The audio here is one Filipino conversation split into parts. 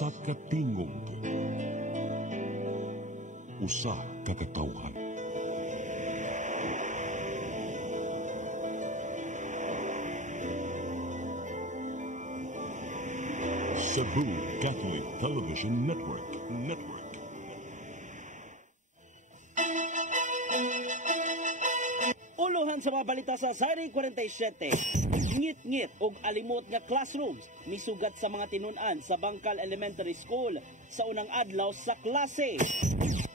Usa ka tingog, usa ka katawhan. Cebu Catholic Television Network. Uluhan sa mga balita sa Sari 47. Ngit-ngit og alimot nga classrooms misugat sa mga tinunan sa Bangkal Elementary School sa unang adlaw sa klase.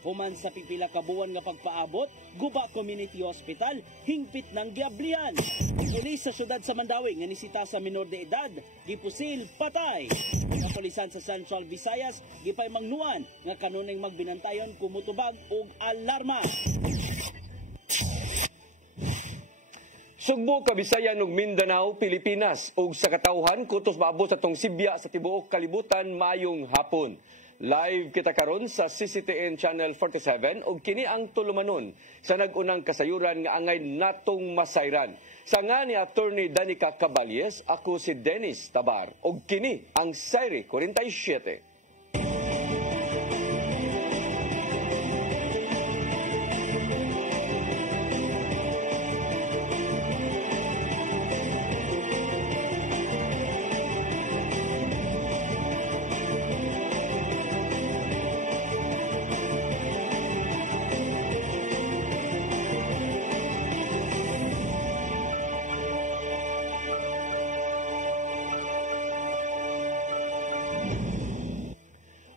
Human sa pipila ka buwan nga pagpaabot, Guba Community Hospital hingpit ng giablihan. Pulis sa syudad sa Mandawi nga nisita sa minor de edad, gipusil patay. Kapulisan sa Central Visayas gipay mangnuan nga kanunay magbinantayon kumutubag og alarma. Sugbo, Kabisayan ug Mindanao, Pilipinas ug sa katawhan kutos maabot sa tong Sibya sa tibuok kalibutan mayong hapon. Live kita karon sa CCTN Channel 47 ug kini ang tulumanon sa nagunang kasayuran nga angay natong masayran. Sa nga ni Attorney Danica Caballes, ako si Dennis Tabar ug kini ang Sari 47.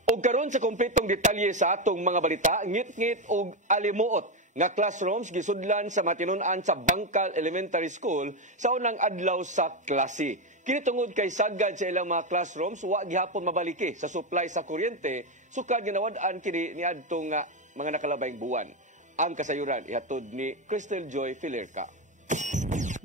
Og karon sa kompletong detalye sa atong mga balita, ngit-ngit og alimuot nga classrooms gisudlan sa matinun-an sa Bangkal Elementary School sa unang adlaw sa klase. Kini tungod kay sagad sa ilang mga classrooms wa gihapon mabaliki sa supply sa kuryente sukad ginawad-an kini niadtong mga nakalabayng buwan. Ang kasayuran ihatod ni Crystal Joy Filerca.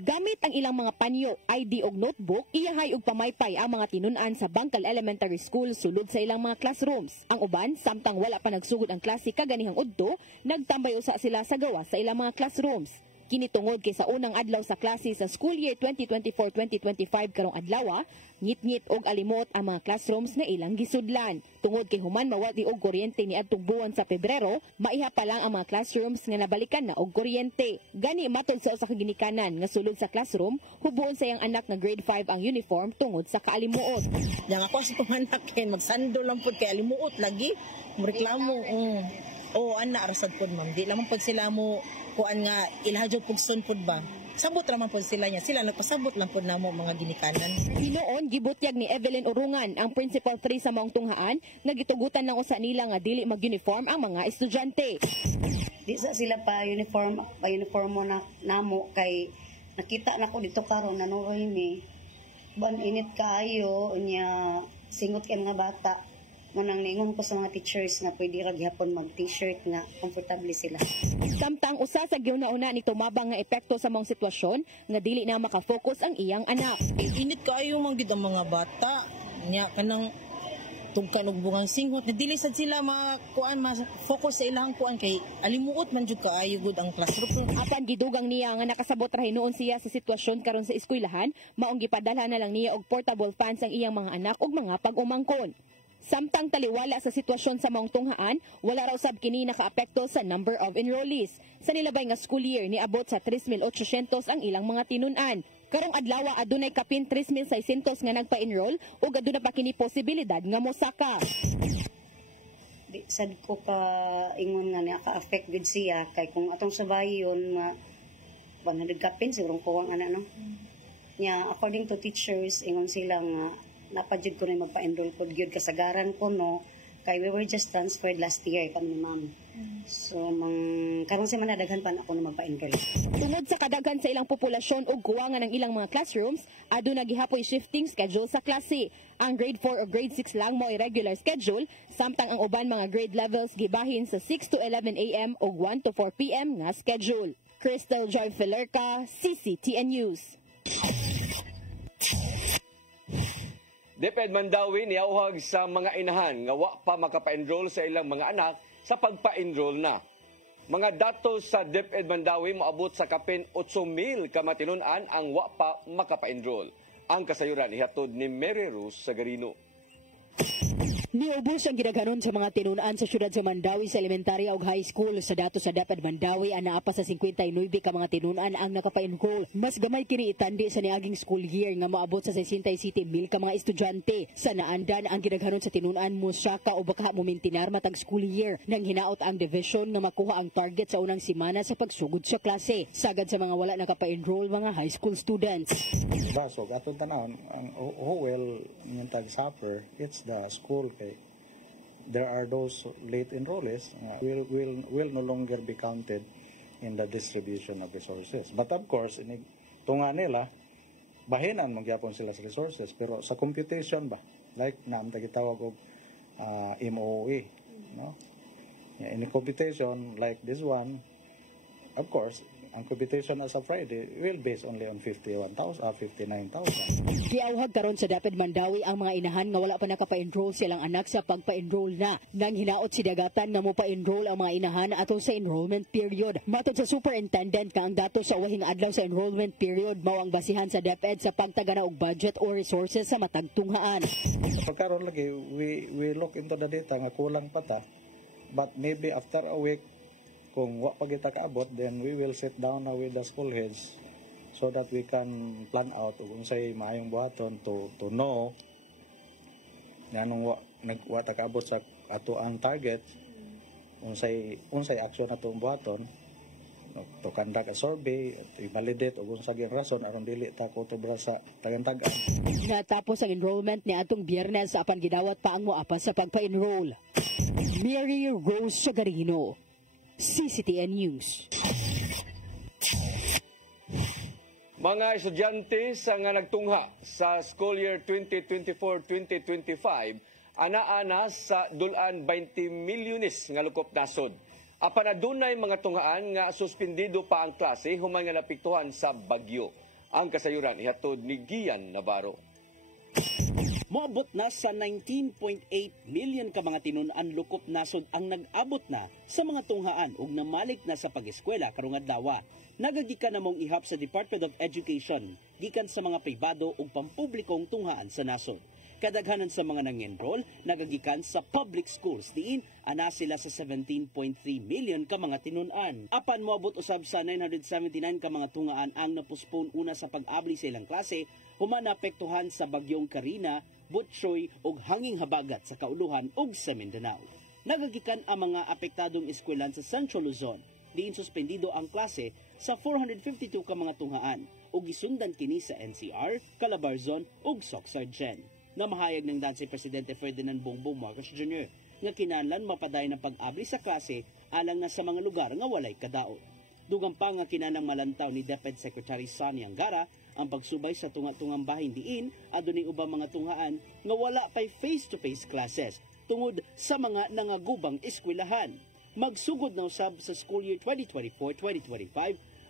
Gamit ang ilang mga panyo, ID og notebook, iyahay og pamaypay ang mga tinunan sa Bangkal Elementary School sulod sa ilang mga classrooms. Ang uban, samtang wala pa nagsugod ang klase kaganihang udto, nagtambay usa sila sa gawas sa ilang mga classrooms. Kini tungod kay sa unang adlaw sa klase sa school year 2024-2025 karong adlaw, ngit-ngit og alimot ang mga classrooms na ilang gisudlan. Tungod kay human mawati og kuryente ni adtong buwan sa Pebrero, maiha pa lang ang mga classrooms nga nabalikan na og kuryente. Gani matod sa usa ka ginikanan nga sulod sa classroom, hubuon sa iyang anak nga grade 5 ang uniform tungod sa kaalimuot. Yang ako sa anak kay magsando lang pud kay alimuot lagi, reklamo. Ana rasad pud ma'am. Di lamang pud sila mo kuan nga ilhadyo pug sunpod ba. Sabot raman po sila niya. Sila nagpasabot lang po na mo mga ginikanan. Hinoon, gibutyag ni Evelyn Urungan, ang Principal 3 sa maong tunghaan, nagitugutan ng usa nila nga dili mag-uniform ang mga estudyante. Di sa sila pa uniform mo na namo kay nakita na ko dito karon nanuroy ni ban init kaayo nya singot kay mga bata. Manang ningon ko sa mga teachers na pwede ra gihapon mag-t-shirt nga komportable sila. Samtang usa sa giuna-una ni tumabang nga epekto sa mong sitwasyon nga dili na makafocus ang iyang anak. Init kaayo man gid ang mga bata. Nya kanang tugkan og bungang singhot na dili sad sila makuan ma-focus sa ilang kuan kay alimuot man jud kaayo gud ang classroom. Apan gidugang niya nga nakasabot ra hinuon siya sa sitwasyon karon sa eskwelahan, maong gipadalhan na lang niya og portable fans ang iyang mga anak ug mga pag-umangkon. Samtang taliwala sa sitwasyon sa maong tunghaan, wala raw sab kini nakaapekto sa number of enrollees. Sa nilabay nga school year, niabot sa 3,800 ang ilang mga tinunan. Karong adlaw adunay kapin 3,600 nga nagpa-enroll ug aduna pa kini posibilidad nga mosaka. Di sad ko ka ingon nga naka-affect gud siya kay kung atong subayon nga 100 kapin siguro kuwang ana no. Nya according to teachers ingon sila nga napadyod ko rin magpa-enroll po gyud kasagaran ko no kay we were just transferred last year kami ma'am. So karon sa manadaghan pa ako na magpa-enroll. Tungod sa kadaghan sa ilang populasyon ug kuwangan ng ilang mga classrooms, aduna gihapoy shifting schedule sa klase. Ang grade 4 o grade 6 lang mo irregular schedule, samtang ang uban mga grade levels gibahin sa 6 to 11 AM o 1 to 4 PM nga schedule. Crystal Joy Filerca, CCTN News. DepEd Mandawi niauhag sa mga inahan nga wa pa makapa-enroll sa ilang mga anak sa pagpa-enroll na. Mga datos sa DepEd Mandawi moabot sa kapin 8,000 ka matinunan ang wa pa makapa-enroll. Ang kasayuran ihatod ni Mary Rose Sagarino. Niubos ang gidaghanon sa mga tinunan sa syudad sa Mandawi sa elementarya ug high school. Sa datos sa DepEd Mandawi, anaa pa sa 59 ka mga tinunan ang nakapa-enroll. Mas gamay kini itandi sa niaging school year nga moabot sa 67,000 ka mga estudyante. Sa naandan ang gidaghanon sa tinunan mo saka o baka mumintinar matag school year nang hinaot ang division nga makuha ang target sa unang semana sa pagsugod sa klase. Sagad sa mga wala nakapa-enroll mga high school students. Basog atong tanawon ang who will yung tag-suffer, it's the school kay there are those late enrollees will no longer be counted in the distribution of resources. But of course, tunga nila, bahinan magyapon sila sa resources. Pero sa computation ba, like naam tagitawag og MOE, no? In computation like this one, of course, ang computation as of Friday will base only on 59,000. Giauhag karon sa DepEd Mandawi ang mga inahan nga wala pa nakapa-enroll silang anak sa pagpa-enroll na. Nang hinaot si dagatan nga mo pa-enroll ang mga inahan atol sa enrollment period. Matod sa superintendent nga ang datos sa wahing adlaw sa enrollment period mao ang basihan sa DepEd sa pagtagana og budget or resources sa matag tunghaan. Pagkaroon lagi, we look into the data nga kulang pa ta. But maybe after a week, kung wa pa kita kaabot, then we will sit down now with the school heads so that we can plan out kung unsay maayong buhaton to know nganong wa ta kaabot sa ato ang target, unsay action na itong buhaton to conduct a survey, to validate o kung sa rason aron dili ta ko tubra sa tagan-tagan. Natapos ang enrollment ni atong Biyernes apan gidawat pa ang moapas sa pagpa-enroll. Mary Rose Sagarino, CCTN News. Mga estudyante sa nga nagtungha sa school year 2024-2025, ana-ana sa dulan 20 milyones nga lukop nasod. Apan adunay mga tunghaan nga suspendido pa ang klase human nga napiktuhan sa bagyo. Ang kasayuran ihatod ni Gian Navarro. Moabot na sa 19.8 million ka mga tinunan lukop nasod ang nag-abot na sa mga tunghaan ug namalik na sa pag-eskwela karong adlaw. Nagagikan namong ihap sa Department of Education gikan sa mga pribado ug pampublikong tunghaan sa nasod. Kadaghanan sa mga nang-enroll nagagikan sa public schools diin ana sila sa 17.3 million ka mga tinunan. Apan moabot usab sa 979 ka mga tungaan ang napospone una sa pag-abli sa ilang klase human naapektuhan sa bagyong Karina, Butchoy ug hanging habagat sa Kauluhan ug sa Mindanao. Nagagikan ang mga apektadong eskwelahan sa Central Luzon diin suspendido ang klase sa 452 ka mga tunghaan ug gisundan kini sa NCR, Calabarzon ug Socsargen. Namahayag ng si Presidente Ferdinand Bongbong Marcos Jr. nga kinahanglan mapadayon ng pag-abli sa klase alang na sa mga lugar nga walay kadaot. Dugang pa nga kinahanglang malantaw ni DepEd Secretary Sonny Angara ang pagsubay sa tunga-tungang bahin diin adunay ubang mga tunghaan nga wala pay face-to-face classes tungod sa mga nangagubang eskwelahan. Magsugod na usab sa school year 2024-2025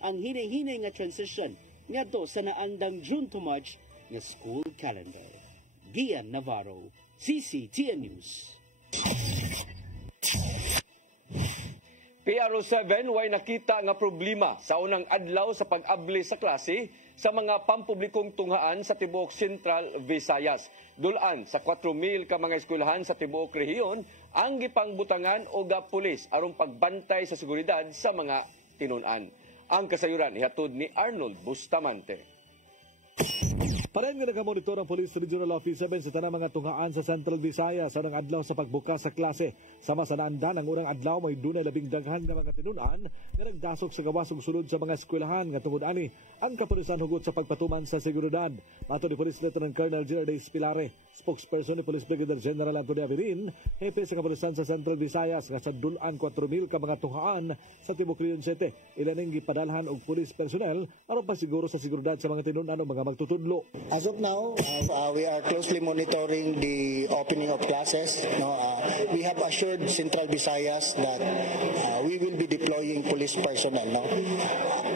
ang hinay-hinay nga transition ngadto sa naandang June to March nga school calendar. Gian Navarro, CCTN News. PRO7 way nakita nga problema sa unang adlaw sa pag-abli sa klase sa mga pampublikong tunghaan sa tibuok Central Visayas. Dulan sa 4,000 ka mga eskwelahan sa tibuok rehiyon ang gipangbutangan og pulis aron pagbantay sa seguridad sa mga tinunan. Ang kasayuran ihatod ni Arnold Bustamante. Pareho nga nagamonitor ang Police Regional Office 7 sa tanang mga tunghaan sa Central Visayas sa unang adlaw sa pagbukas sa klase. Sama sa naandan, ang unang adlaw may dunay labing daghan nga mga tinunan nga nagdasok sa gawas ug sulod sa mga eskwelahan nga tungod ani ang kapulisan hugot sa pagpatuman sa seguridad. Mato ni Police Lieutenant Colonel Gerardes Pilare, spokesperson ni Police Brigadier General Antonio Avirin, hepe sa kapulisan sa Central Visayas nga sa dulan 4,000 ka mga tunghaan sa Tibuok Region 7. Ilan ning gipadalhan og police personnel aron pasiguro sa seguridad sa mga tinunan o mga magtutudlo. As of now, we are closely monitoring the opening of classes. We have assured Central Visayas that we will be deploying police personnel.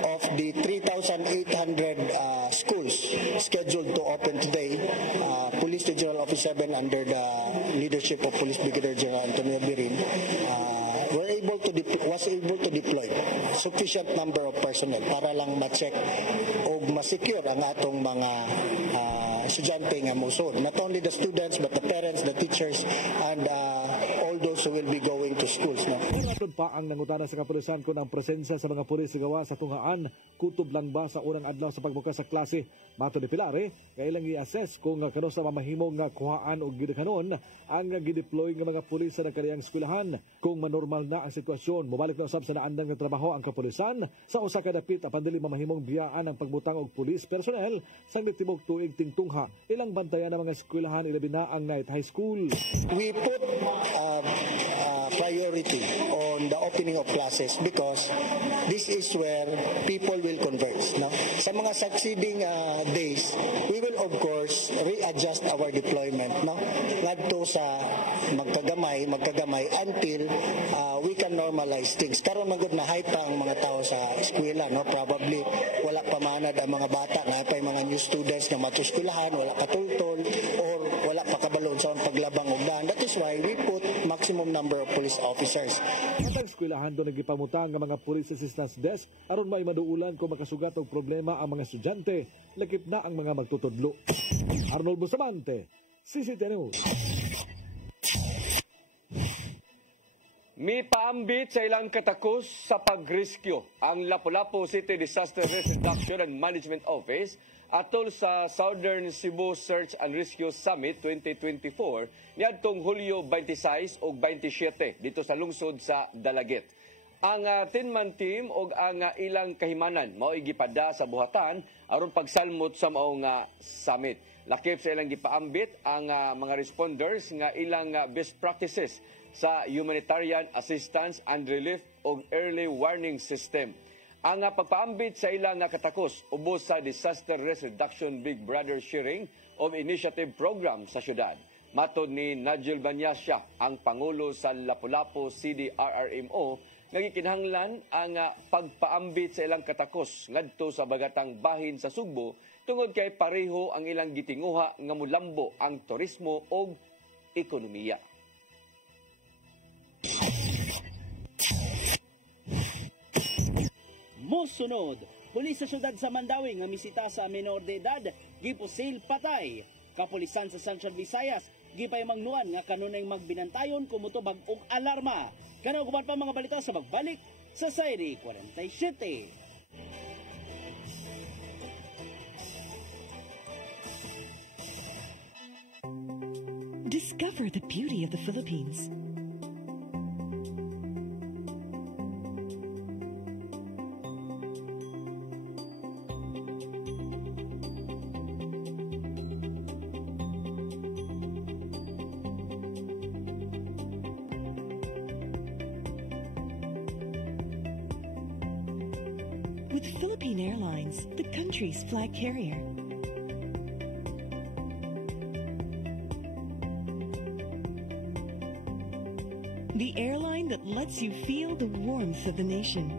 Of the 3,800 schools scheduled to open today, Police Regional Office 7 under the leadership of Police Brigadier General Antonio Avirin was able to deploy sufficient number of personnel para lang ma-check o ma-secure ang atong mga estudyante nga musod. Not only the students but the parents, the teachers, and all those who will be going to schools. No? Doon pa ang nangutana sa kapulisan kung ang presensya sa mga pulis gawa sa tunghaan, kutob lang ba sa unang adlaw sa pagbukas sa klase. Mato ni Pilare, kailang i-assess kung kano sa mamahimong nga kuhaan o gidikanon ang gideploy ng mga pulis sa nakariyang eskwelahan. Kung manormal na ang sitwasyon, mubalik na usab sa naandang nga trabaho ang kapulisan sa usa ka dapit apan dili mamahimong biyaan ang pagbutang og pulis personnel sa nagtibok tuig tingtungha. Ilang bantayan ng mga eskwelahan ilabi na ang night high school. We put priority on the opening of classes because this is where people will converge. No? Sa mga succeeding days, we will of course readjust our deployment. No? Ngadto sa magkagamay until we can normalize things. Karon magud na hype ang mga tao sa eskwela. No? Probably wala pa manad ang mga bata na pa mga new students na matuskwelahan, wala katultol or wala pa kabalon sa paglabang og daan. That is why we put maximum number of police officers. Ang eskwelahan doon nagipamutang ng mga police assistance desk aron may maduulan kung makasugat og problema ang mga estudyante, lakip na ang mga magtutudlo. Arnold Bustamante, CCTV News. May paambit sa ilang katakos sa pagrescue ang Lapu-Lapu City Disaster Risk Reduction and Management Office atol sa Southern Cebu Search and Rescue Summit 2024 niadtong Hulyo 26 ug 27 dito sa lungsod sa Dalagit. Ang 10-man team ug ang ilang kahimanan mao gipada sa buhatan aron pagsalmot sa maong summit. Lakip sa ilang gipaambit ang mga responders nga ilang best practices sa humanitarian assistance and relief o early warning system. Ang pagpaambit sa ilang katakos ubos sa Disaster Risk Reduction Big Brother Sharing of Initiative Program sa syudad. Matod ni Nigel Banyasya, ang Pangulo sa Lapu-Lapu CDRRMO, nagikinahanglan ang pagpaambit sa ilang katakos ngadto sa bagatang bahin sa Sugbo tungod kay pareho ang ilang gitinguha nga mulambo ang turismo o ekonomiya. Mosunod, pulis sa syudad sa Mandawi nga misita sa menor de edad, gipusil patay. Kapulisan sa Central Visayas, gipaymangnuan nga kanunay magbinantayon kumutubag og alarma. Kanaw guban pa mga balita sa pagbalik sa Sayri 47. Discover the beauty of the Philippines. With Philippine Airlines, the country's flag carrier. The airline that lets you feel the warmth of the nation.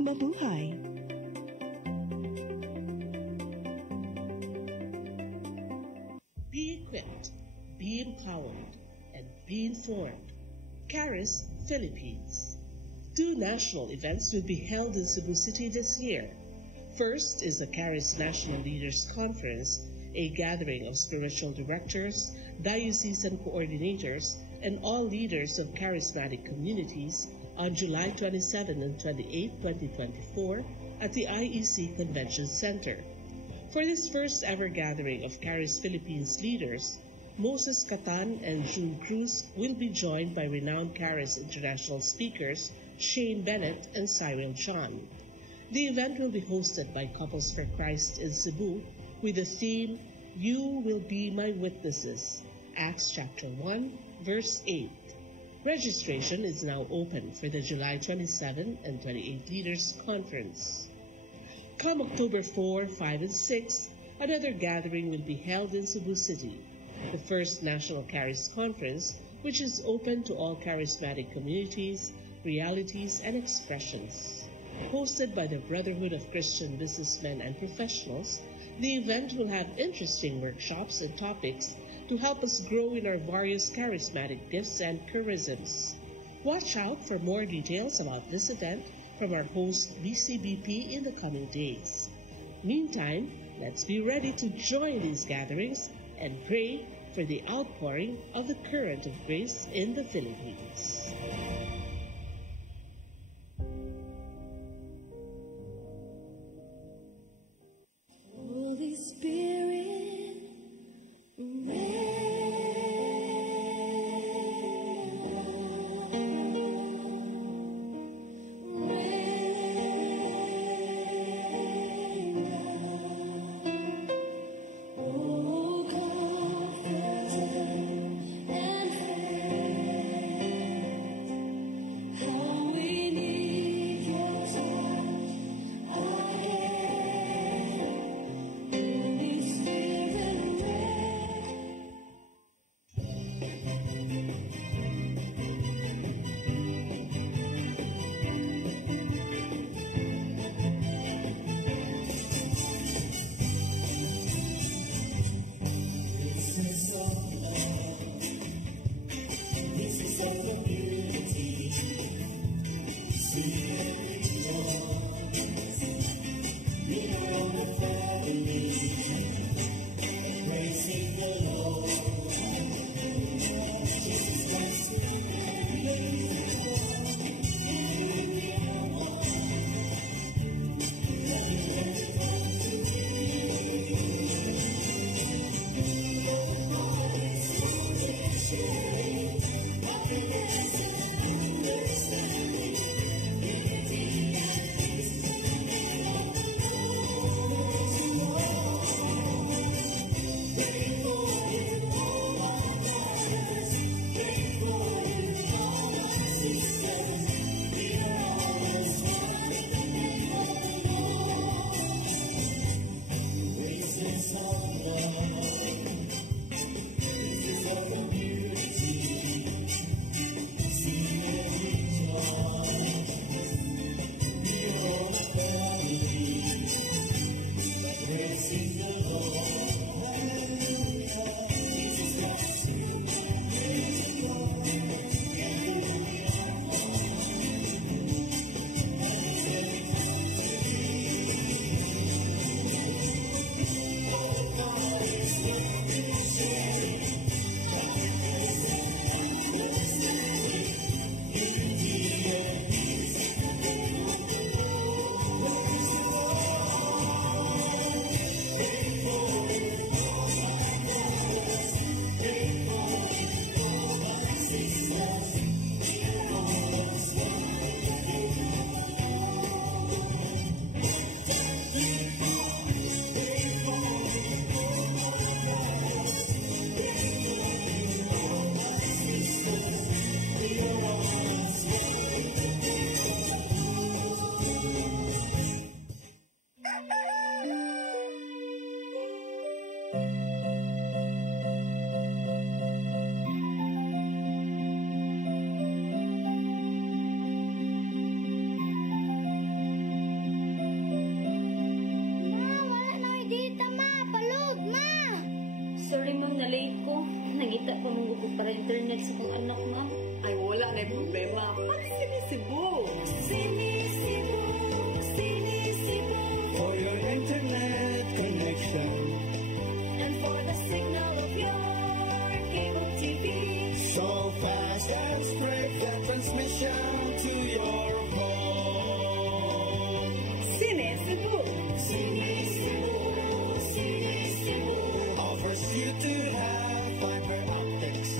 Mabuhay. Be equipped, be empowered, and be informed. CARIS Philippines. 2 national events will be held in Cebu City this year. First is the CARIS National Leaders Conference, a gathering of spiritual directors, diocesan coordinators, and all leaders of charismatic communities on July 27 and 28, 2024 at the IEC Convention Center. For this first ever gathering of CARIS Philippines leaders, Moses Catan and June Cruz will be joined by renowned CARIS international speakers Shane Bennett and Cyril John. The event will be hosted by Couples for Christ in Cebu with the theme, You Will Be My Witnesses, Acts chapter 1, verse 8. Registration is now open for the July 27 and 28 Leaders Conference. Come October 4, 5, and 6, another gathering will be held in Cebu City, the first National CARIS Conference, which is open to all charismatic communities, realities, and expressions. Hosted by the Brotherhood of Christian Businessmen and Professionals, the event will have interesting workshops and topics to help us grow in our various charismatic gifts and charisms. Watch out for more details about this event from our host BCBP in the coming days. Meantime, let's be ready to join these gatherings and pray for the outpouring of the current of grace in the Philippines. Holy Spirit, Nangita ko nung upo para internet sa kong anak, ma'am. Ay, wala na yung problema. Sinisibo. Sinisibo, Sinisibo. For your internet connection. And for the signal of your cable TV. So fast and spread the transmission to your home. Sinisibo. Sinisibo, Sinisibo. Offers you to have fiber optics.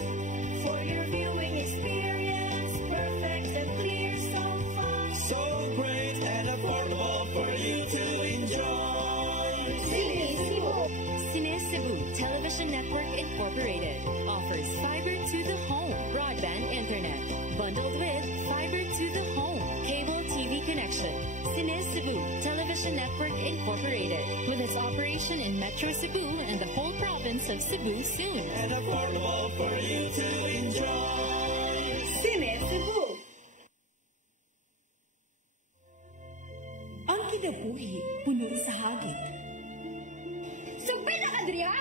For your viewing experience, perfect and clear, so fast. So great and affordable for you to enjoy. Sinisibo. Sinisibo Television Network Incorporated offers fiber to the home broadband internet bundled with fiber to the home cable TV connection. Sinisibo Television Network Incorporated with its operation in Metro Cebu and the whole province of Cebu soon. And affordable for you to enjoy. Sinisibo. Ang kinabuhi puno sa hagit. Sugpin na ka, Dria!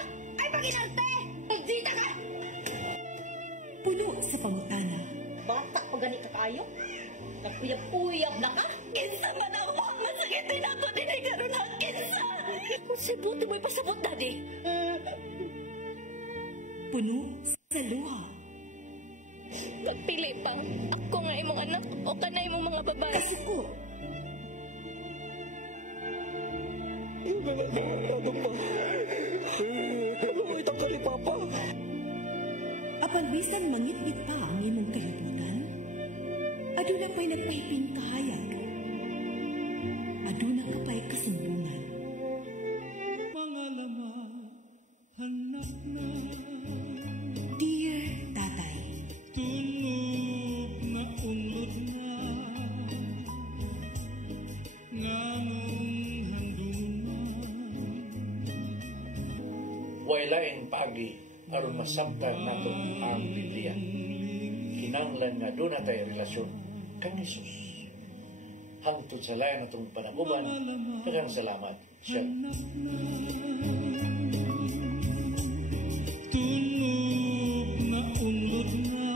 Ay, pag-inarte! Magdita ka! sa pangutana. Bata pa gani ka kayo? Nagpuyab-puyab na ka? Kinsa man ang masakitin ako din ay gano'n na kinsa! Kung si buti mo'y pasabot, Daddy. Puno sa luha. Magpili pang ako nga imong anak o kanay imong mga babae. Kasuko. Yung ganang pa. Alam itang kali, Papa. Apan bisan mangit-ngit pa ang imong kalibutan, aduna pa'y nagpahiping kahayag. Aduna ka pa'y kasumbungan. Mga laman, hanap na. Dear Tatay, Tunog na unlod na. Ngamong handong na. Wailain paagi aron masabtan nato ang Biblia. Kinahanglan nga doon na tayo relasyon kang Jesus. Hangtod sa layan natong panaguban, daghang salamat siya. Tunog na unlod na.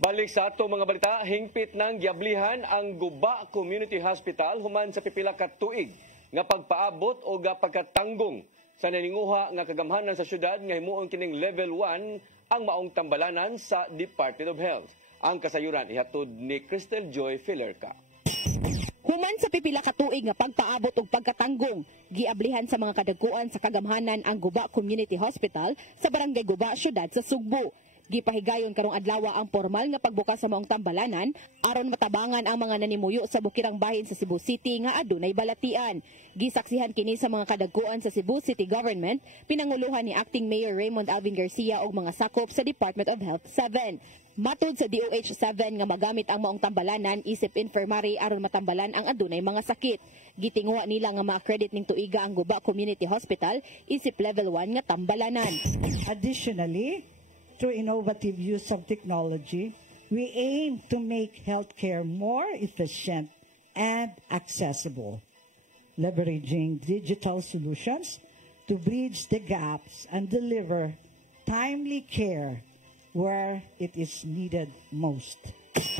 Balik sa ato mga balita, hingpit ng giablihan ang Guba Community Hospital human sa pipila ka tuig nga pagpaabot o nga pagkatanggong sa naninguha nga kagamhanan sa syudad nga himuon kining level 1 ang maong tambalanan sa Department of Health. Ang kasayuran ihatod ni Crystal Joy Filerca. Human sa pipila ka tuig nga pagpaabot og pagkatanggong, giablihan sa mga kadagkuan sa kagamhanan ang Guba Community Hospital sa Barangay Guba, syudad sa Sugbo. Gipahigayon karong adlaw ang formal nga pagbukas sa maong tambalanan aron matabangan ang mga nanimuyo sa bukirang bahin sa Cebu City nga adunay balatian. Gisaksihan kini sa mga kadagkuan sa Cebu City Government, pinanguluhan ni Acting Mayor Raymond Alvin Garcia og mga sakop sa Department of Health 7. Matud sa DOH 7 nga magamit ang maong tambalanan isip infirmary aron matambalan ang adunay mga sakit. Gitinguha nila nga ma-accredit ning tuiga ang Guba Community Hospital isip level 1 nga tambalanan. Additionally, through innovative use of technology, we aim to make healthcare more efficient and accessible, leveraging digital solutions to bridge the gaps and deliver timely care where it is needed most.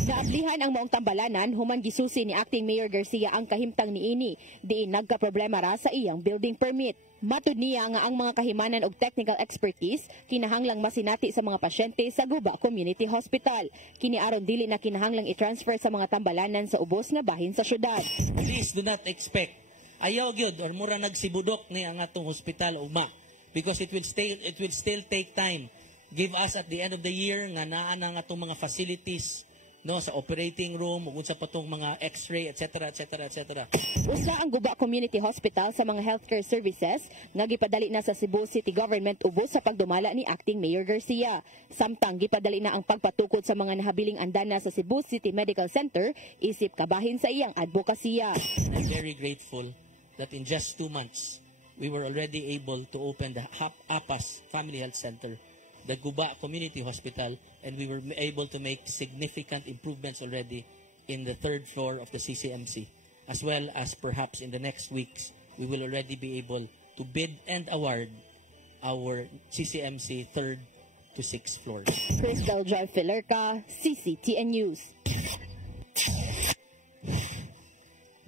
Naablihan ang maong tambalanan human gisusi ni Acting Mayor Garcia ang kahimtang niini diin nagka-problema ra sa iyang building permit. Matud niya nga ang mga kahimanan og technical expertise kinahanglang masinati sa mga pasyente sa Guba Community Hospital. Kini aron dili na kinahanglang i-transfer sa mga tambalanan sa ubos nga bahin sa syudad. Please do not expect ayaw gyud or mura nagsibudok ni ang atong hospital ugma because it will still take time. Give us at the end of the year nga naa na nga atong mga facilities no sa operating room ug unsa pa tong mga x-ray etc. Usa ang Guba Community Hospital sa mga healthcare services nga gipadali na sa Cebu City Government ubos sa pagdumala ni Acting Mayor Garcia. Samtang gipadali na ang pagpatukod sa mga nahabiling andana sa Cebu City Medical Center isip kabahin sa iyang advokasya. I'm very grateful that in just 2 months we were already able to open the APAS Family Health Center, the Guba Community Hospital, and we were able to make significant improvements already in the 3rd floor of the CCMC, as well as perhaps in the next weeks, we will already be able to bid and award our CCMC 3rd to 6th floors. Crystal Joy Filerca, CCTN News.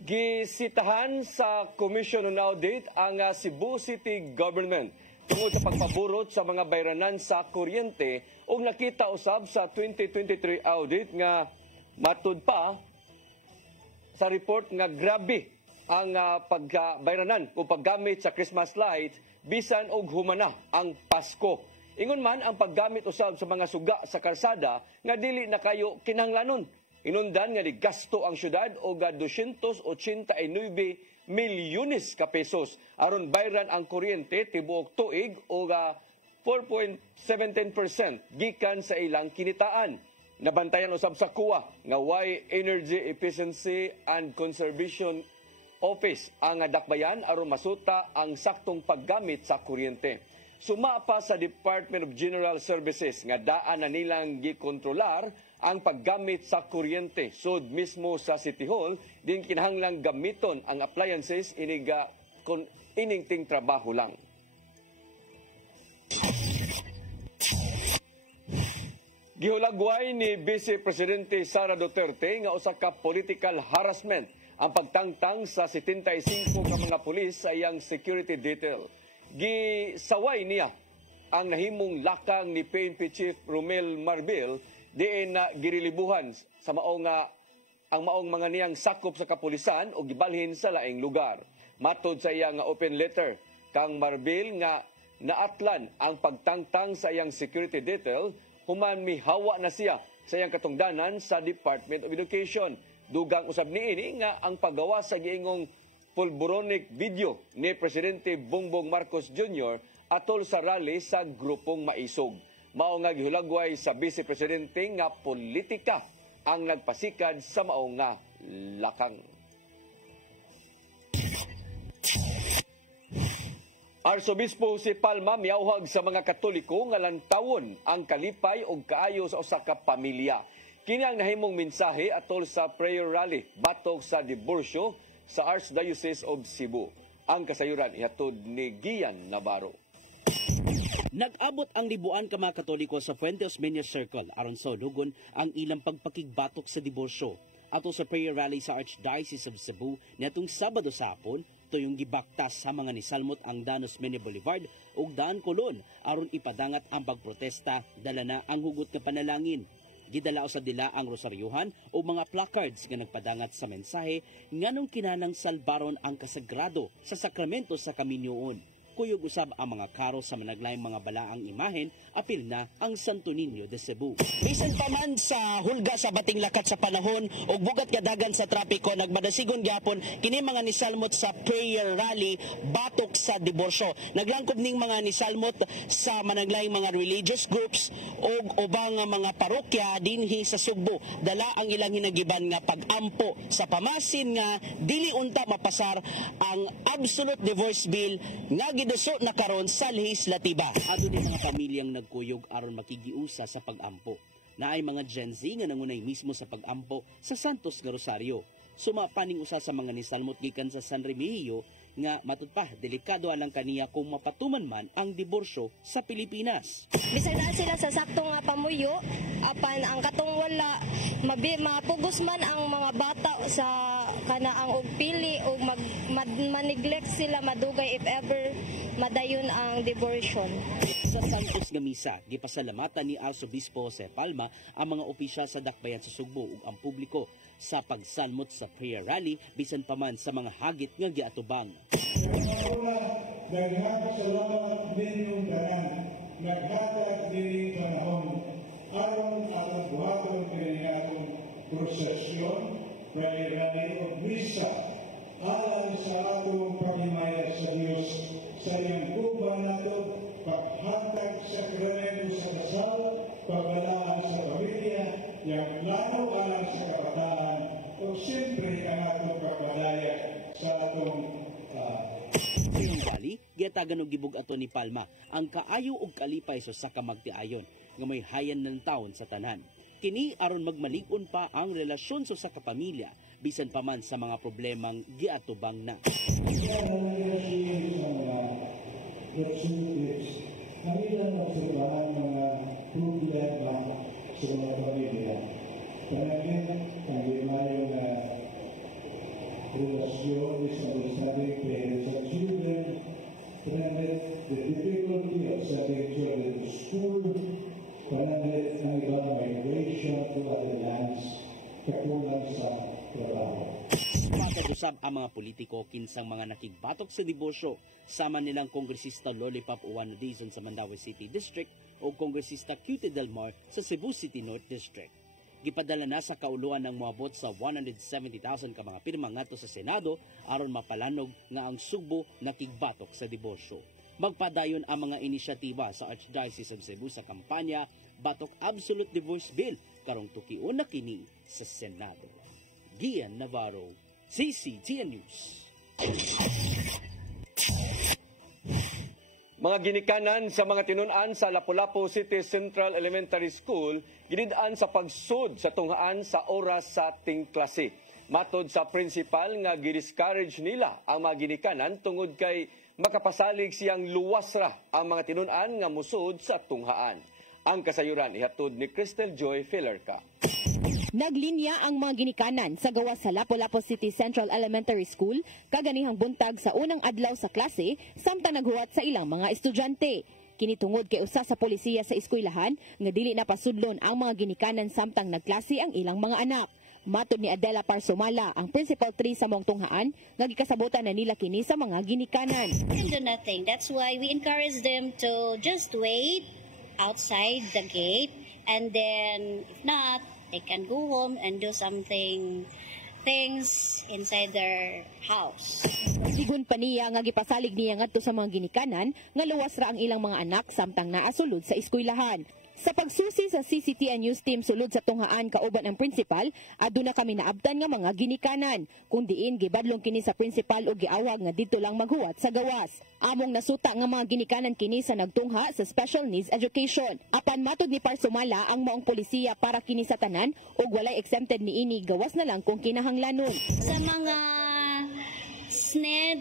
Gisitahan sa Commission on Audit ang Cebu City Government tungod sa pagpaburot sa mga bayranan sa kuryente ug nakita usab sa 2023 audit nga matud pa sa report nga grabe ang pagbayranan o paggamit sa Christmas lights bisan og humana ang Pasko. Ingon man ang paggamit usab sa mga suga sa karsada nga dili na kayo kinahanglanon. Inundan nga nigasto ang syudad og 289 milyones ka pesos aron bayran ang kuryente tibuok tuig o 4.17% gikan sa ilang kinitaan. Nabantayan usab sa CUA nga Y Energy Efficiency and Conservation Office ang dakbayan aron masuta ang saktong paggamit sa kuryente. Suma pa sa Department of General Services nga daan na nilang gikontrolar ang paggamit sa kuryente. Sud mismo sa City Hall, din kinahanglang gamiton ang appliances ining ting trabaho lang. Gihulagway ni Vice Presidente Sara Duterte nga usa ka political harassment ang pagtangtang sa 75 ka mga pulis sa iyang security detail. Gisaway niya ang nahimong lakang ni PNP Chief Romel Marbil diin na girilibuhan sa maong ang maong mga niyang sakop sa kapulisan o gibalhin sa laing lugar. Matod sa iyang open letter kang Marbil nga naatlan ang pagtangtang sa iyang security detail human mihawa na siya sa iyang katungdanan sa Department of Education. Dugang usab niini nga ang paggawa sa giingong pulburonic video ni Presidente Bongbong Marcos Jr. atol sa rally sa grupong Maisog. Mao nga gihulagway sa Vice Presidente nga politika ang nagpasikad sa mao nga lakang. Arsobispo si Palma miyawhag sa mga Katoliko nga lantawon ang kalipay ug kaayo sa usa ka pamilya. Kini ang nahimong mensahe atol sa prayer rally batok sa diborsyo sa Archdiocese of Cebu. Ang kasayuran ihatod ni Gian Navarro. Nag-abot ang libuan ka mga Katoliko sa Fuentes Osmeña Circle aron sa lugon ang ilang pagpakigbatok sa diborsyo. Ato sa prayer rally sa Archdiocese of Cebu niadtong Sabado sa hapon, tuyong gibaktas sa mga nisalmot ang Dan Osmeña Boulevard ug Daan Colon aron ipadangat ang pagprotesta, dala na ang hugot nga panalangin. Gidala sa dila ang rosaryuhan o mga placards nga nagpadangat sa mensahe nganong kinanang salbaron ang kasagrado sa sakramento sa kaminyoon. Kuyog usab ang mga karo sa managlayang mga balaang imahen, apil na ang Santo Niño de Cebu. Bisan pa man sa hulga sa bating lakat sa panahon o bugat kadagan sa trapiko, nagmadasigon gyapon kini mga nisalmot sa prayer rally batok sa diborsyo. Naglangkob ning mga nisalmot sa managlayang mga religious groups o ubang mga parokya dinhi sa Sugbo. Dala ang ilang hinagiban nga pag-ampo sa pamasin nga dili unta mapasar ang absolute divorce bill nga giduso na karon sa lehislatiba. Ato din mga pamilyang nagkuyog aron makigiusa sa pag-ampo. Naay mga Gen Z nga nangunay mismo sa pag-ampo sa Santos nga Rosario. Sumapaning usa sa mga nisalmot gikan sa San Remigio nga matud pa delikado alang kaniya kung mapatuman man ang diborsyo sa Pilipinas. Bisag na sila sa saktong nga pamuyo, apan ang katong wala mapugos man ang mga bata sa kanaang og pili o maneglect sila madugay if ever madayon ang divortion. Sa Santos nga misa, gipasalamatan ni Arsobispo Jose Palma ang mga opisyal sa dakbayan sa Sugbo ug ang publiko sa pagsalmot sa prayer rally bisan pa man sa mga hagit nga giatubang. Naghatag salamat ninyong tanan, naghatag nining panahon, aron ang buhaton kaninatong prosesyon, prayer rally o misa, alang sa atong paghimayas sa Diyos, sa iyang kuban nato, paghatag sakramento sa kasal, pagbalaan sa pamilya, yang lalo alang sa kabataan, o siyempre ang atong pagpadaya sa atong Rally, giatagan og gibug ato ni Palma ang kaayo ug kalipay sa kamagtiayon nga may hayan ng taon sa tanan. Kini aron magmalig-on pa ang relasyon sa kapamilya bisan pa man sa mga problemang giatubang na. Kanilang magsabahan mga problema sa mga pamilya. Panagin ang limayong na relasyon sa sabing parents and children, panagin the difficulty of sending children to school, panagin ang ibang migration to other lands, kakulang sa trabaho. Pagkadusab ang mga politiko kinsang mga nakigbatok sa diborsyo, sama nilang Kongresista Lollipop Uwano Dizon sa Mandaue City District o Kongresista Cutie Del Mar sa Cebu City North District. Gipadala na sa kauluan ng moabot sa 170,000 ka mga pirma ngadto sa Senado aron mapalanog nga ang Sugbo nakigbatok sa diborsyo. Magpadayon ang mga inisyatiba sa Archdiocese of Cebu sa kampanya Batok Absolute Divorce Bill karong tukion na kini sa Senado. Gian Navarro, CCTN News. Mga ginikanan sa mga tinun-an sa Lapu-Lapu City Central Elementary School ginidaan sa pagsud sa tunghaan sa oras sa ating klase. Matod sa principal nga gidiscourage nila ang mga ginikanan tungod kay makapasalig siyang luwas ra ang mga tinun-an nga musud sa tunghaan. Ang kasayuran ihatod ni Crystal Joy Filerca. Naglinya ang mga ginikanan sa gawas sa Lapu-Lapu City Central Elementary School kaganihang buntag sa unang adlaw sa klase samtang naghuwat sa ilang mga estudyante. Kinitungod kay usa sa polisiya sa eskwelahan nga dili na pasudlon ang mga ginikanan samtang nagklase ang ilang mga anak. Matod ni Adela Parsumala, ang Principal 3 sa mong tunghaan, nga gikasabutan na nila kini sa mga ginikanan. Do nothing. That's why we encourage them to just wait outside the gate, and then if not, they can go home and do things inside their house. Sigun pa niya nga gipasalig niya ngadto sa mga ginikanan nga luwas ra ang ilang mga anak samtang naa sulod sa eskwelahan. Sa pagsusi sa CCTN News Team sulod sa tunghaan kauban ang principal, aduna kami naabtan nga mga ginikanan. Kung diin gibadlong kini sa principal o giawag nga didto lang maghuwat sa gawas. Among nasuta nga mga ginikanan kini sa nagtungha sa special needs education. Apan matod ni Parsumala ang maong polisiya para kini sa tanan ug walay exempted niini gawas na lang kung kinahanglanon. Sa mga SNED,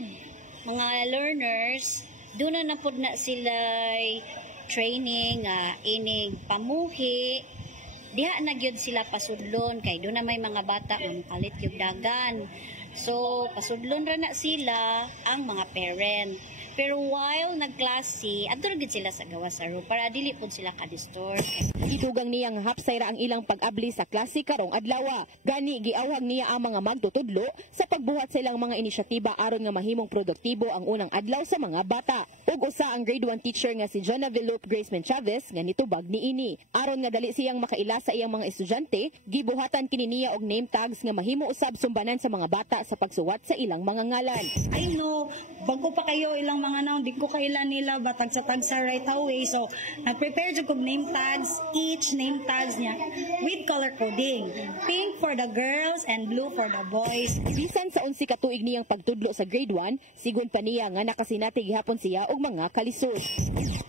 mga learners, doon na pud na sila training, ining pamuhi, diha na gyud sila pasudlon kay doon na may mga bata kalit yung dagan. So pasudlon ra na sila ang mga parent. Pero while nagklase, adto gyud sila sa gawas sa room para dili pud sila ka-distort. Idugang niya nga hapsay ra ang ilang pag-abli sa klase karong adlaw. Gani giawhag niya ang mga magtutudlo sa pagbuhat sa ilang mga inisyatiba aron nga mahimong produktibo ang unang adlaw sa mga bata. Ug usa ang grade 1 teacher nga si Jonah Velope Graceman Chavez nga nitubag niini. Aron nga dali siyang makaila sa iyang mga estudyante, gibuhatan kini niya og name tags nga mahimo usab sumbanan sa mga bata sa pagsuwat sa ilang mga ngalan. I know, bago pa kayo ilang mga naon, di ko kailan nila batag sa tagsa right away. So, nag-prepare jud kog name tags, each name tags niya with color coding. Pink for the girls and blue for the boys. Bisan sa 11 ka tuig niyang pagtudlo sa grade 1, sigon pa niya nga nakasinati gihapon siya og mga kalisod.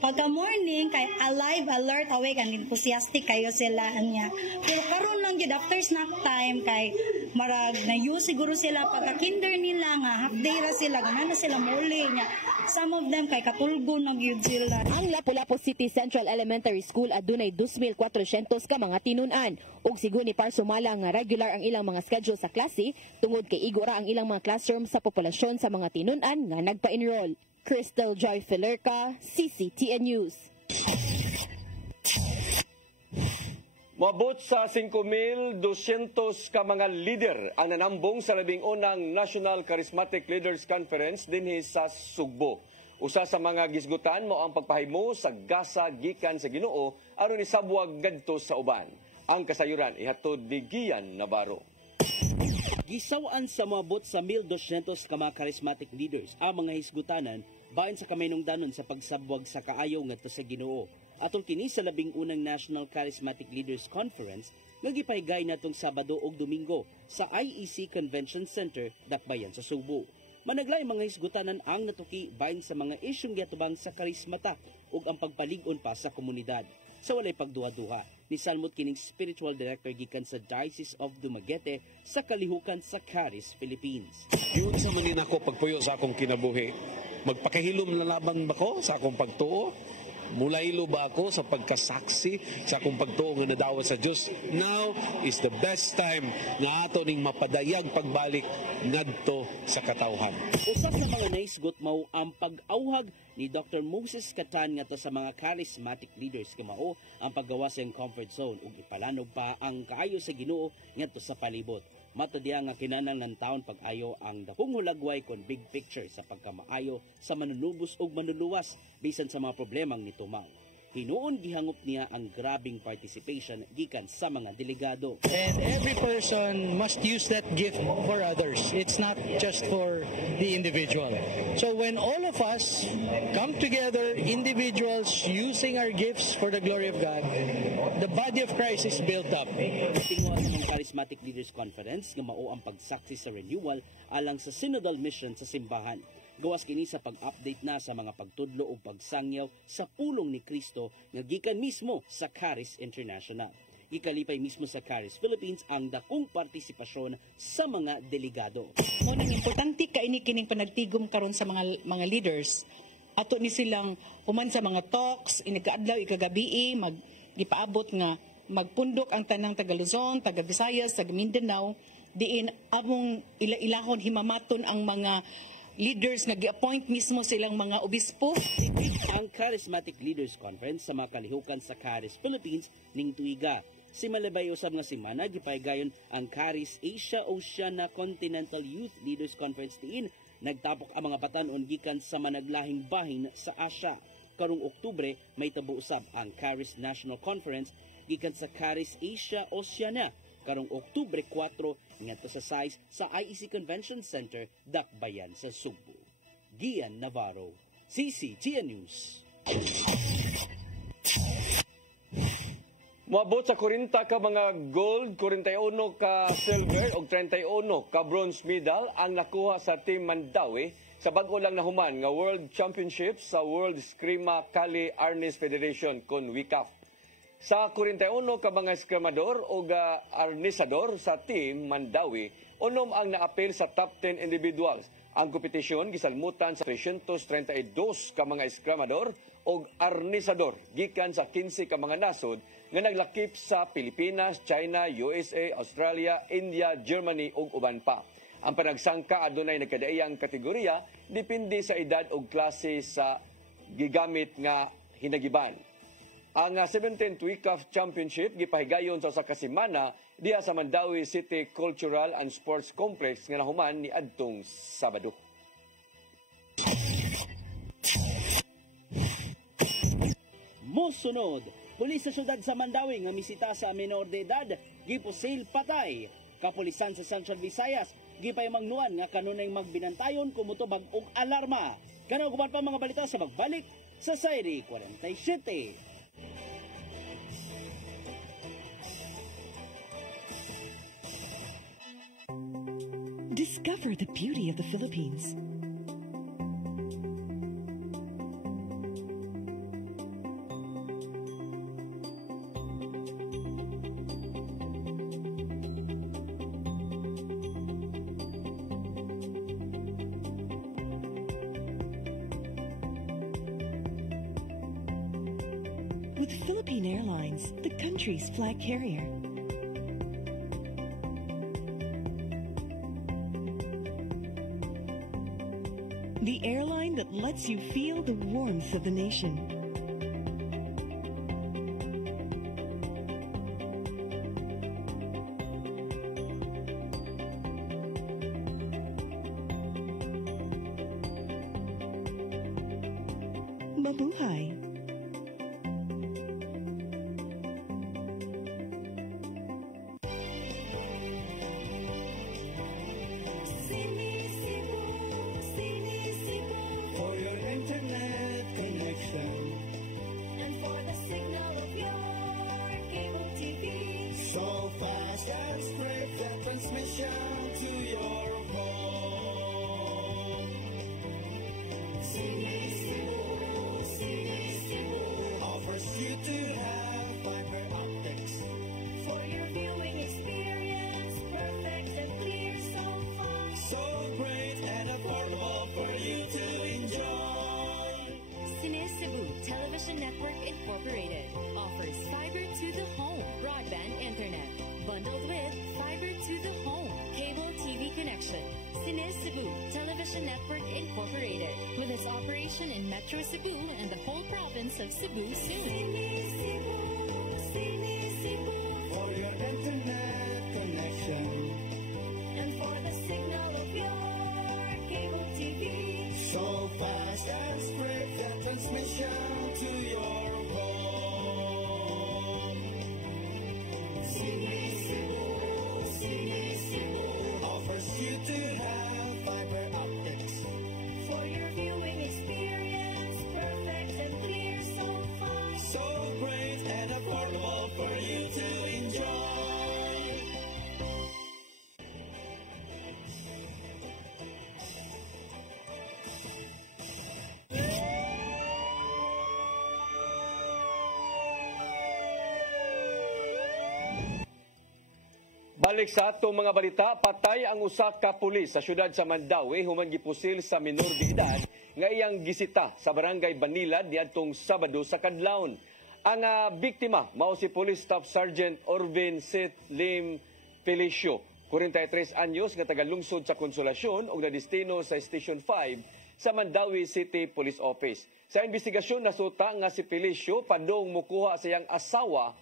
Pagka morning, kay alive, alert, awake, and enthusiastic kayo sila niya. Pero karon lang yun, after snack time, kay marag na-use siguro sila pagka kinder nila nga, half day ra sila, gana na sila muli niya. Some of them kay katulgo nagyud sila. Ang Lapu-Lapu City Central Elementary School adunay 2,400 ka mga tinun-an. Ug sigon ni Parsumala nga regular ang ilang mga schedule sa klase tungod kay igo ra ang ilang mga classroom sa populasyon sa mga tinun-an nga nagpa-enroll. Crystal Joy Filerca, CCTN News. Moabot sa 5,200 ka mga leader ang nanambong sa 11 National Charismatic Leaders Conference dinhi sa Sugbo. Usa sa mga gisgutan mo ang pagpahimo sa gasa gikan sa Ginoo aron isabwag ngadto sa uban. Ang kasayuran ihatod ni Gian Navarro. Gisawan sa moabot sa 1,200 ka mga charismatic leaders ang mga hisgutanan bahin sa kaminungdanon sa pagsabwag sa kaayo ngadto sa Ginoo. Atol kini sa 11 National Charismatic Leaders Conference nga gipahigay natong Sabado ug Domingo sa IEC Convention Center, Dakbayan sa Subo. Managlay mga hisgutanan ang natuki bahin sa mga isyung giatubang sa karismata ug ang pagpalig-on pa sa komunidad. Sa walay pagduha-duha, ni Salmot kining spiritual director gikan sa Diocese of Dumaguete sa kalihukan sa Caris, Philippines. Yun sa manin ako pagpuyo sa akong kinabuhi. Magpakahilom na laban ba ko sa akong pagtuo? Mulaylo ba ako sa pagkasaksi sa akong pagtuo nga nadawat sa Diyos? Now is the best time nga ato ning mapadayag pagbalik ngadto sa katawhan. Usa sa mga naisgot mao ang pag-awhag ni Dr. Moses Catan ngadto sa mga charismatic leaders nga mao ang paggawa sa comfort zone ug ipalanog pa ang kaayo sa Ginoo ngadto sa palibot. Matod diha nga kinahanglan ng taon pag-ayo ang dakong hulagway kon big picture sa pagkamaayo sa manunubos ug manunluwas bisan sa mga problemang nitumang. Hinuon gihangop niya ang grabing participation gikan sa mga delegado. And every person must use that gift for others. It's not just for the individual. So when all of us come together, individuals using our gifts for the glory of God, the body of Christ is built up. Tingwa sa mga Charismatic Leaders Conference nga mao ang pagsaksi sa renewal alang sa synodal mission sa simbahan. Gawas kini sa pag-update na sa mga pagtudlo o pagsangyaw sa pulong ni Kristo nga gikan mismo sa Charis International. Ikalipay mismo sa Charis Philippines ang dakong partisipasyon sa mga delegado. Mo nang importante kaini kining panagtigom karon sa mga leaders. Ato ni silang human sa mga talks inikaadlaw ikagabi gipaabot nga magpundok ang tanang taga Luzon, taga Visayas, taga Mindanao diin among ilahon himamaton ang mga leaders nga gi-appoint mismo silang mga obispo. Ang Charismatic Leaders Conference sa mga kalihukan sa Charis Philippines ning tuiga. Si malabay usab nga semana gipaygayon ang Charis Asia Oceania Continental Youth Leaders Conference diin nagtapok ang mga batan-on gikan sa managlahing bahin sa Asia. Karong Oktubre may tabo usab ang Charis National Conference gikan sa Charis Asia Oceania karong Oktubre 4 ngadto sa size sa IEC Convention Center, Dakbayan sa Subo. Gian Navarro, CCTN News. Moabot sa 40 ka mga gold, 41 ka silver ug 31 ka bronze medal ang nakuha sa Team Mandawi sa bag-o lang nahuman nga World Championship sa World Eskrima Kali Arnis Federation kon WICAF. Sa 41 ka mga eskramador o arnisador sa Team Mandawi, unom ang naapil sa top 10 individuals. Ang kompetisyon gisalmutan sa 332 ka mga eskramador o arnisador gikan sa 15 ka mga nasod nga naglakip sa Pilipinas, China, USA, Australia, India, Germany ug uban pa. Ang panagsangka adunay nagkadaiyang kategorya depende sa edad ug klase sa gigamit nga hinagiban. Ang 17th WICAF Championship gipahigayon sa usa ka semana diha sa Mandawi City Cultural and Sports Complex nga nahuman ni adtong Sabado. Mosunod, pulis sa syudad sa Mandawi nga misita sa minor de edad gipusil patay. Kapulisan sa Central Visayas gipahimangnuan nga kanunay magbinantayon kumutubag og alarma. Kana guban pa mga balita sa pagbalik sa Sayri 47. Discover the beauty of the Philippines. With Philippine Airlines, the country's flag carrier. The airline that lets you feel the warmth of the nation. Mabuhay. For your internet connection And for the signal of your cable TV. so fast and spread the transmission to your home. Sini Cebu offers you to have fiber optics. For your viewing experience, perfect and clear so far. So great and affordable for you to enjoy. Cine Cebu Television Network Incorporated offers fiber to the home broadband internet bundled with fiber to the home cable TV connection. Cine Cebu Television Network Incorporated with its operation in Metro Cebu and the whole province of Cebu soon. For your internet connection And for the signal of your cable TV. so fast and spread the transmission to your home. Sini Cebu offers you to have fiber optics. For your viewing experience, perfect and clear so far. So great and affordable for you to enjoy. Balik sa atong mga balita, patay ang usa ka pulis sa syudad sa Mandawi human gipusil sa minor de edad nga iyang gisita sa barangay Banilad niadtong Sabado sa kadlawon. Ang biktima mao si Police Staff Sergeant Orvin Seth Lim Felicio, 43 anyos nga tagalungsod sa Konsolasyon ug nadestino sa Station 5 sa Mandawi City Police Office. Sa investigasyon nasuta nga si Felicio padong mukuha sa iyang asawa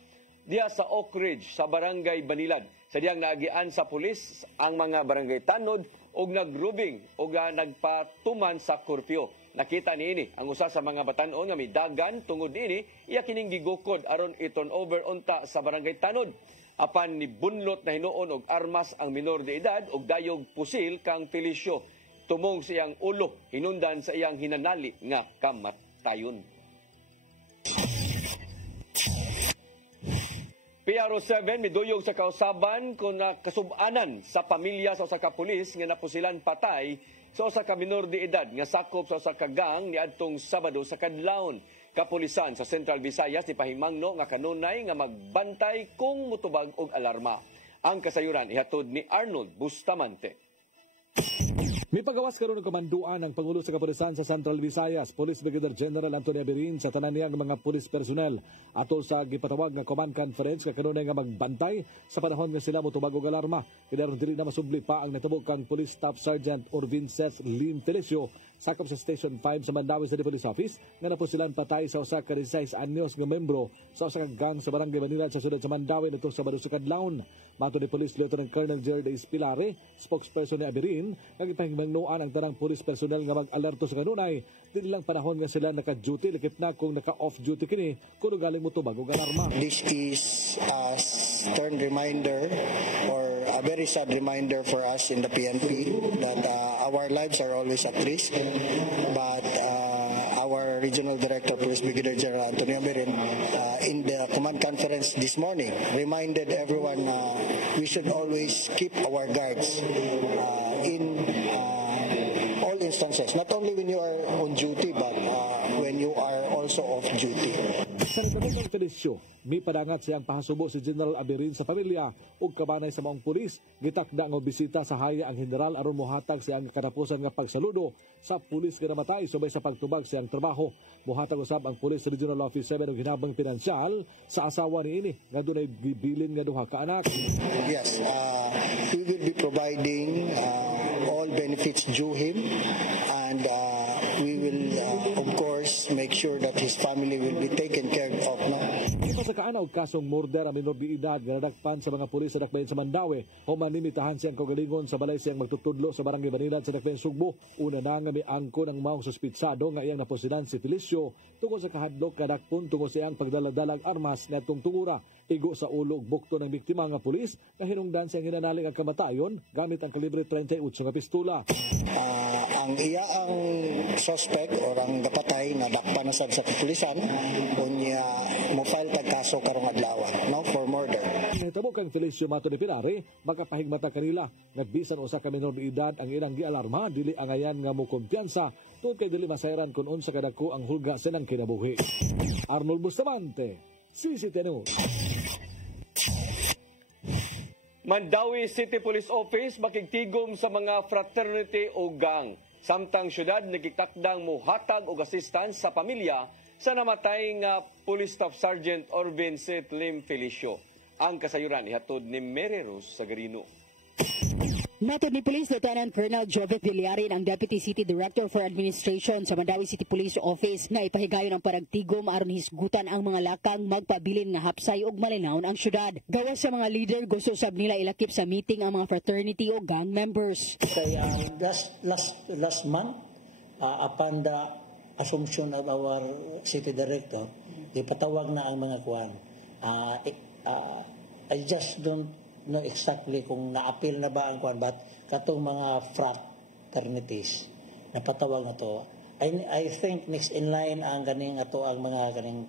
diha sa Oak Ridge sa barangay Banilad. Sa diyang naagian sa pulis ang mga barangay tanod ug nagrubing ug nagpatuman sa kurpyo. Nakita niini ang usa sa mga batan-on nga midagan tungod niini iya kining gigukod aron i-turn over unta sa barangay tanod. Apan ni bunlot na hinuon og armas ang minor de edad ug dayog pusil kang Felicio tumong sa iyang ulo hinundan sa iyang hinanali nga kamatayon. PRO7 miduyog sa kausaban kung nakasub-anan sa pamilya sa usa ka pulis nga napusilan patay sa usa ka minor de edad nga sakop sa usa ka gang niadtong Sabado sa kadlawon. Kapulisan sa Central Visayas ni pahimangno nga kanunay nga magbantay kung mutubag og alarma. Ang kasayuran ihatod ni Arnold Bustamante. May pagawas karon ng komanduan ng Pangulo sa Kapulisan sa Central Visayas, Police Brigadier General Antonio Abirin sa tanan niyang mga police personnel atol sa gipatawag nga command conference nga kanunay nga magbantay sa panahon nga sila motubag og alarma. Kinaron dili na masubli pa ang natubog kang Police Staff Sergeant Orvin Seth Lim Felicio sakop sa Station 5 sa Mandawi City Police Office nga napusilan patay sa usa ka 16 anyos nga membro sa usa ka gang sa barangay Banilad sa siyudad sa Mandawi nitong Sabado sa kadlawon. Mato ni Police Lieutenant Colonel Jerry Espilare, spokesperson ni Abirin, nagipahimangnuan ang tanang police personnel nga mag-alerto sa kanunay dili lang panahon nga sila naka-duty likip na kung naka-off duty kini kuno galing motubag og alarma. This is a stern reminder or a very sad reminder for us in the PNP that our lives are always at risk. But our Regional Director, Police Brigadier General Antonio Abirin, in the command conference this morning, reminded everyone we should always keep our guards in all instances, not only when you are on duty, but when you are also off duty. Sa nagpatay ng Felicio, may padangat siyang pahasubo si General Abirin sa pamilya ug kabanay sa maong pulis. Gitakda nga bisita sa haya ang general aron mohatag siyang katapusan nga pagsaludo sa pulis nga namatay subay sa pagtubag siyang trabaho. Mohatag usab ang pulis sa Regional Office 7 og hinabang pinansyal sa asawa niini nga dunay gibilin nga duha ka anak. Yes, we will be providing all benefits due him, and we will of course make sure that his family will be taken care of. Iba sa kaanaw kasong murder ang minor de edad nga nadakpan sa mga pulis sa dakbayan sa Mandawi. Human limitahan siyang kaugalingon sa balay siyang magtutudlo sa barangay Banilad sa dakbayan Sugbo. Una na nga may angko ng maong suspitsado nga iyang naposilan si Felicio tungkol sa kahadlok kadakpon tungkol sa iyang pagdaladalag armas na tungtungura. Igo sa ulo ug bukto ng biktima nga pulis na hinungdan siyang hinanaling ang kamatayon gamit ang kalibre 38 nga pistola. Ang iya ang suspect or ang kapatay na dakpan na sad sa kapulisan unya mo file tag kaso karong adlaw for murder. Nahitabo kang Felicio mato ni Pilare makapahigmata kanila nga bisan usa ka minor de edad ang ilang gialarma dili angayan nga mo kumpiyansa tungod kay dili masayran kun unsa kadako ang hulga sa nang kinabuhi. Arnold Bustamante, CCTV. Mandawi City Police Office makigtigom sa mga fraternity o gang. Samtang syudad nagkitakdang muhatag og assistance sa pamilya sa namatay nga Police Staff Sergeant Orvin Seth Lim Felicio. Ang kasayuran ihatod ni Mary Rose Sagarino. Matod ni Police Lieutenant Colonel Joveth Villarin, ang Deputy City Director for Administration sa Mandawi City Police Office, na ipahigayon ang paragtigom aron hisgutan ang mga lakang magpabilin nga hapsay ug malinawon ang syudad. Gawas sa mga leader, gusto sab nila ilakip sa meeting ang mga fraternity o gang members. Okay, last month, upon the assumption of our City Director, ipatawag na ang mga kuwan. I just don't know exactly kung na-appeal na ba ang kuwan, but katong mga fraternities napatawag na to. I think next in line ang ganing ato ang mga ganing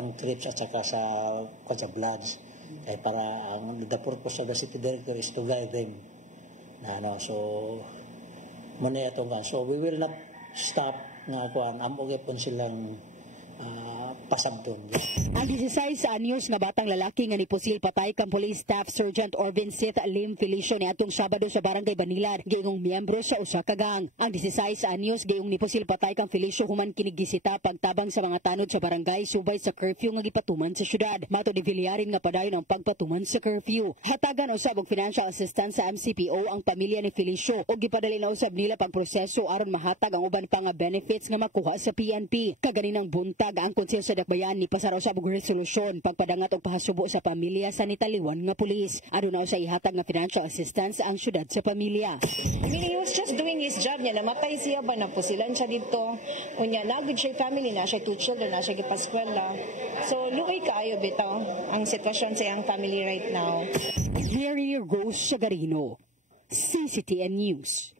ang trips at saka sa bloods. Kaya para ang the purpose of the City Director is to guide them. So muna itong kan. So we will not stop nga kuwan. Amoge pon silang pasabton. Ang 16 anyos nga batang lalaki nga nipusil patay kang Police Staff Sergeant Orvin Sith Lim Felicio ni atong Sabado sa Barangay Banilan gayong miyembro sa usa ka gang. Ang 16 anyos gayong nipusil patay kang Felicio human kinigisita pagtabang sa mga tanod sa barangay subay sa curfew nga gipatuman sa syudad. Mato ni Villarin nga padayon ang pagpatuman sa curfew. Hatagan usab og financial assistance sa MCPO ang pamilya ni Felicio ug gipadali na usab nila pagproseso aron mahatag ang uban pa nga benefits nga makuha sa PNP. Kaganinang buntag ang Konseho sa Dakbayan ni pasara usab og resolusyon pagpadangat og pahasubo sa pamilya sa nitaliwan nga pulis. Aduna usay ihatag nga financial assistance ang syudad sa pamilya. I mean, he was just doing his job niya. Namatay siya ba? Napusilan siya dito. Unya, nagod siya family na siya 2 children na siya gipaskwela. So, luoy kaayo bitaw ang sitwasyon sa iyang family right now. Mary Rose Sagarino, CCTN News.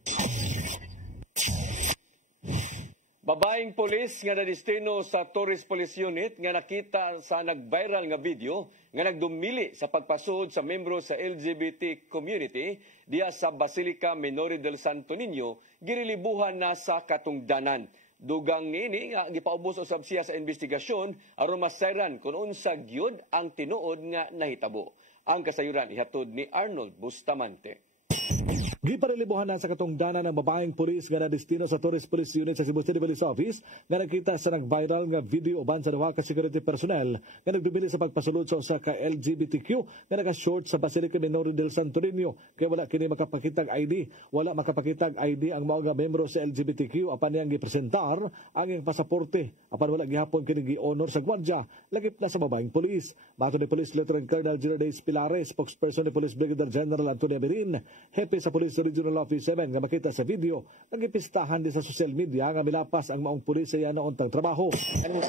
Babaeng polis nga nadistino sa Tourist Police Unit nga nakita sa nag-viral nga video nga nagdumili sa pagpasud sa membro sa LGBT community diya sa Basilica Minori del Santo Niño girilibuhan na sa katungdanan. Dugang ini nga gipaubos usab siya sa investigasyon aron masayran kung unsa gyud ang tinuod nga nahitabo. Ang kasayuran ihatod ni Arnold Bustamante. Giparilibuhan na sa katungdanan ng babaeng pulis nga nadistino sa Tourist Police Unit sa Cebu City Police Office nga nakita sa nag-viral nga video uban sa duha ka security personnel nga nagdumili sa pagpasulod sa usa ka LGBTQ nga naka-short sa Basilica Minori del Santo Niño kay wala kini makapakitag ID. Wala makapakitag ID ang mga membro sa LGBTQ apan niyang gipresentar ang iyang pasaporte apan wala gihapon kini gi-honor sa gwardya lagip na sa babaeng pulis. Bato ni Police Lieutenant Colonel Gerardes Pilares, spokesperson ni Police Brigadier General Antonio Berin, hepe sa Police Regional Office 7 nga makita sa video nagipistahan din sa social media nga milapas ang maong pulis sa iyang untang trabaho. And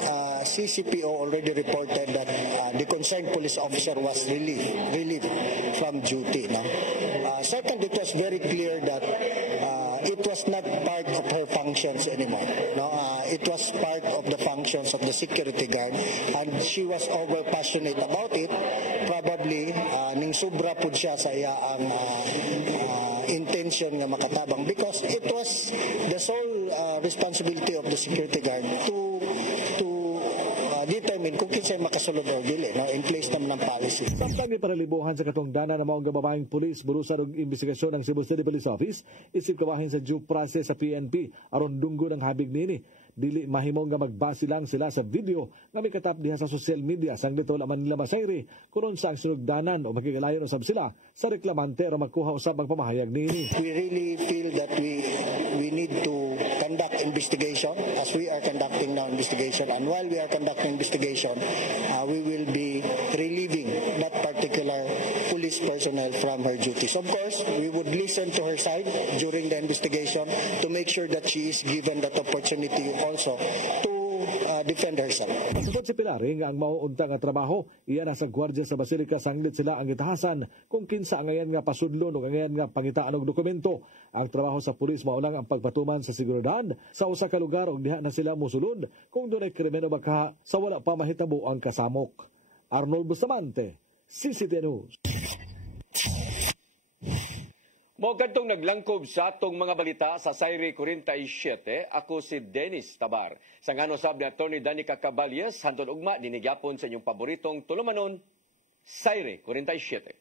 CCPO already reported that the concerned police officer was relieved from duty. No? Second, it was very clear that it was not part of her functions anymore. No? It was part of the functions of the security guard and she was over passionate about it. Probably ning sobra pud siya sa iya ang intention nga makatabang because it was the sole responsibility of the security guard to determine kung kinsay makasulod o dili, no, in place naman ng policy. Samtang iparalibuhan sa katungdanan ng mga babaeng pulis burusan og investigasyon ng Cebu City Police Office isip kabahin sa due process sa PNP aron dunggo ng habig nini. Dili mahimong nga magbase lang sila sa video nga may katap diha sa social media sang dito laman nila masayri kuron sa ang sunugdanan o makigalayon usab sila sa reklamante o magkuha usab ang pamahayag niini. We really feel that we need to conduct investigation as we are conducting now investigation, and while we are conducting investigation we will be relieving that particular police personnel from her duties. Of course, we would listen to her side during the investigation to make sure that she is given that opportunity also to defend herself. Pasupod si Pilari nga ang mauunta nga trabaho, iya na sa gwardya sa Basilica sanglit sila ang gitahasan kung kinsa ang ngayon nga pasudlon o ngayon nga pangitaan og dokumento. Ang trabaho sa pulis mao lang ang pagpatuman sa seguridad sa usa ka lugar ug diha na sila mosulod kung dunay krimen o baka sa wala pa mahitabo ang kasamok. Arnold Bustamante, CCTN News. Mo kadtong naglangkob sa atong mga balita sa Sayre 47, ako si Dennis Tabar. Sa ngano sab ni Attorney Danica Caballes, hantod ugma dinigyapon sa inyong paboritong tulumanon, Sayre 47.